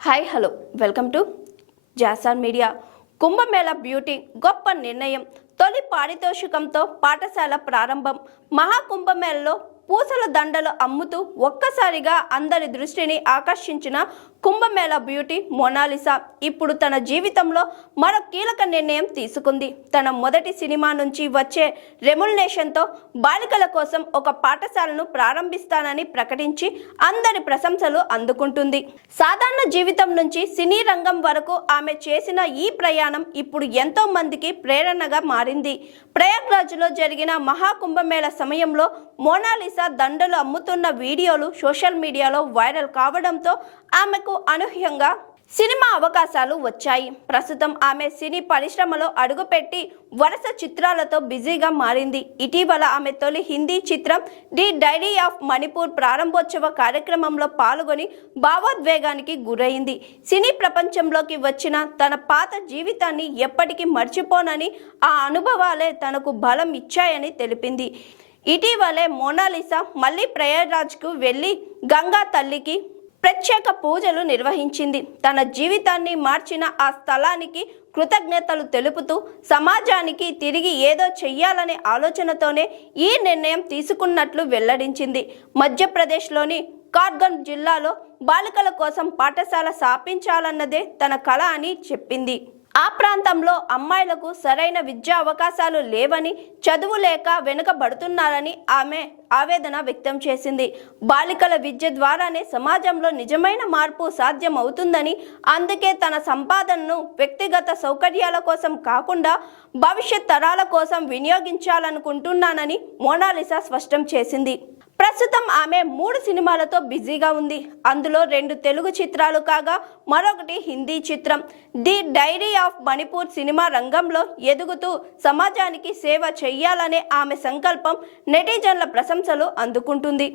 Hi hello welcome to జాసాన్ media Kumbh Mela beauty గొప్ప నిర్ణయం. తొలి పారితోషికంతో పాఠశాల ప్రారంభం. మహాకుంభమేళలో పూసల దండలు అమ్ముతూ ఒక్కసారిగా అందరి దృష్టిని ఆకర్షించిన కుంభమేళ బ్యూటీ మొనాలిసా ఇప్పుడు తన జీవితంలో మరో కీలక నిర్ణయం తీసుకుంది. తన మొదటి సినిమా నుంచి వచ్చే రెమ్యునేషన్తో బాలికల కోసం ఒక పాఠశాలను ప్రారంభిస్తానని ప్రకటించి అందరి ప్రశంసలు అందుకుంటుంది. సాధారణ జీవితం నుంచి సినీ రంగం వరకు ఆమె చేసిన ఈ ప్రయాణం ఇప్పుడు ఎంతో మందికి ప్రేరణగా మారింది. ప్రయాగ్రాజ్లో జరిగిన మహాకుంభమేళ సమయంలో మోనాలిసా దండలు అమ్ముతున్న వీడియోలు సోషల్ మీడియాలో వైరల్ కావడంతో ఆమెకు అనూహ్యంగా సినిమా అవకాశాలు వచ్చాయి. ప్రస్తుతం ఆమె సినీ పరిశ్రమలో అడుగుపెట్టి వరుస చిత్రాలతో బిజీగా మారింది. ఇటీవల ఆమె తొలి హిందీ చిత్రం ది డైరీ ఆఫ్ మణిపూర్ ప్రారంభోత్సవ కార్యక్రమంలో పాల్గొని భావోద్వేగానికి గురైంది. సినీ ప్రపంచంలోకి వచ్చిన తన పాత జీవితాన్ని ఎప్పటికీ మర్చిపోనని ఆ అనుభవాలే తనకు బలం ఇచ్చాయని తెలిపింది. ఇటీవలే మోనాలిసా మళ్ళీ ప్రయాగ్రాజ్కు వెళ్ళి గంగా తల్లికి ప్రత్యేక పూజలు నిర్వహించింది. తన జీవితాన్ని మార్చిన ఆ స్థలానికి కృతజ్ఞతలు తెలుపుతూ సమాజానికి తిరిగి ఏదో చెయ్యాలనే ఆలోచనతోనే ఈ నిర్ణయం తీసుకున్నట్లు వెల్లడించింది. మధ్యప్రదేశ్లోని కార్గన్ జిల్లాలో బాలికల కోసం పాఠశాల స్థాపించాలన్నదే తన కళ అని చెప్పింది. ఆ ప్రాంతంలో అమ్మాయిలకు సరైన విద్యా అవకాశాలు లేవని చదువు లేక వెనుకబడుతున్నారని ఆమె ఆవేదన వ్యక్తం చేసింది. బాలికల విద్య ద్వారానే సమాజంలో నిజమైన మార్పు సాధ్యమవుతుందని అందుకే తన సంపాదనను వ్యక్తిగత సౌకర్యాల కోసం కాకుండా భవిష్యత్ తరాల కోసం వినియోగించాలనుకుంటున్నానని మోనాలిసా స్పష్టం చేసింది. ప్రస్తుతం ఆమె మూడు సినిమాలతో బిజీగా ఉంది. అందులో రెండు తెలుగు చిత్రాలు కాగా మరొకటి హిందీ చిత్రం. ది డైరీ ఆఫ్ మణిపూర్ సినిమా రంగంలో ఎదుగుతూ సమాజానికి సేవ చెయ్యాలనే ఆమె సంకల్పం నెటిజన్ల ప్రశంసలు అందుకుంటుంది.